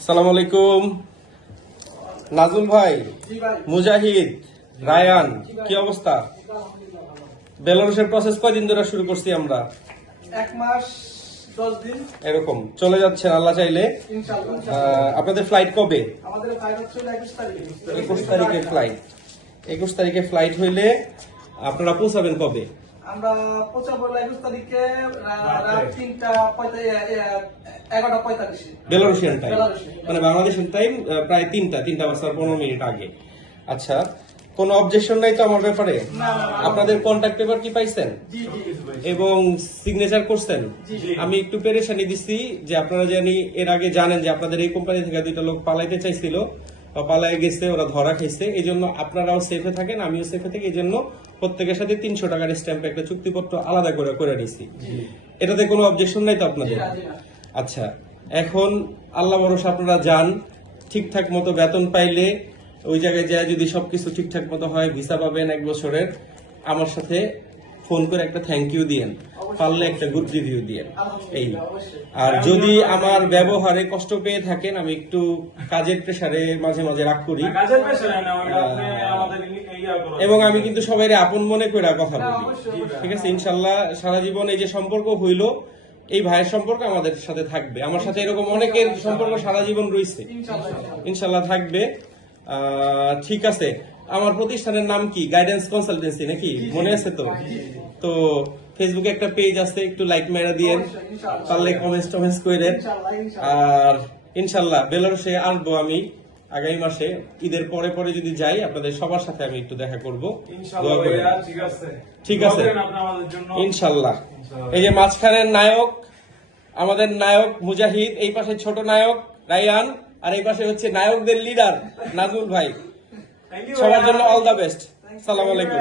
আসসালামু আলাইকুম। নাজুল ভাই, মুজাহিদ, রায়ান, কি অবস্থা? বেলারুশের প্রসেস কয়দিন ধরে শুরু করছি আমরা? 1 মাস 10 দিন এরকম চলে যাচ্ছেন আল্লাহ চাইলে। ইনশাআল্লাহ। আপনাদের ফ্লাইট কবে? আমাদের ফ্লাইট হচ্ছে 21 তারিখে। 21 তারিখে ফ্লাইট। 21 তারিখে ফ্লাইট হইলে আপনারা পৌঁছাবেন কবে? আমরা পৌঁছাবো 21 তারিখে রাত 11:45 বেলারুশিয়ান টাইম, বেলারুশিয়ান। মানে বাংলাদেশের টাইম প্রায় 3টা বাজার 15 মিনিট আগে। আচ্ছা, কোনো অবজেকশন নাই তো আমার ব্যাপারে? না, না, না। আপনাদের কন্ট্যাক্ট পেপার কি পাইছেন জি জি এবং সিগনেচার করছেন? জি। আমি একটু পেরেশানি দিচ্ছি যে আপনারা জানি এর আগে জানেন যে আপনাদের এই কোম্পানি থেকে 2টা লোক পালাইতে চাইছিল বা পালাই গেছে, ওরা ধরা খাইছে। এই জন্য আপনারাও সেফে থাকেন, আমিও সেফে থাকি। এই জন্য প্রত্যেকের সাথে 300 টাকার স্ট্যাম্পে একটা চুক্তিপত্র আলাদা করে নিছি। এটাতে কোনো অবজেকশন নাই তো আপনাদের? জি না। আচ্ছা, এখন আল্লাহ ভরসা আপনারা যান, ঠিকঠাক মতো বেতন পাইলে ওই জায়গায় যায় যদি সবকিছু ঠিকঠাক মতো হয়, ভিসা পাবেন 1 বছরের। আমার সাথে ফোন করে একটা থ্যাংক ইউ দিয়েন, পারলে একটা গুড রিভিউ দিয়েন। এই আর যদি আমার ব্যবহারে কষ্ট পেয়ে থাকেন, আমি একটু কাজের প্রেসারে মাঝে মাঝে রাগ করি, এবং আমি কিন্তু সবাই আপন মনে করে কথা বলি। ঠিক আছে, ইনশাল্লাহ সারা জীবন এই যে সম্পর্ক হইলো, এই ভাইয়ের সম্পর্ক আমাদের সাথে থাকবে। আমার সাথে এরকম অনেকের সম্পর্ক সারা জীবন রয়েছে, ইনশাল্লাহ থাকবে। ঠিক আছে, আমার প্রতিষ্ঠানের নাম কি? গাইডেন্স কনসালটেন্সি নাকি? মনে আছে তো? তো ফেসবুকে একটা পেজ আছে, একটু লাইক মেরা দিয়েন, পারলে কমেন্টস করেন। আর ইনশাল্লাহ বেলারুশে আসবো আমি আগামী মাসে, ঈদের পরে যদি যাই আপনাদের সবার সাথে আমি একটু দেখা করবো। দোয়া করেন। ঠিক আছে, ইনশাল্লাহ। এই যে মাঝখানের নায়ক, আমাদের নায়ক মুজাহিদ, এই পাশে ছোট নায়ক রায়ান, আর এই পাশে হচ্ছে নায়কদের লিডার নাজুল ভাই। সবার জন্য অল দ্য বেস্ট। সালাম আলাইকুম।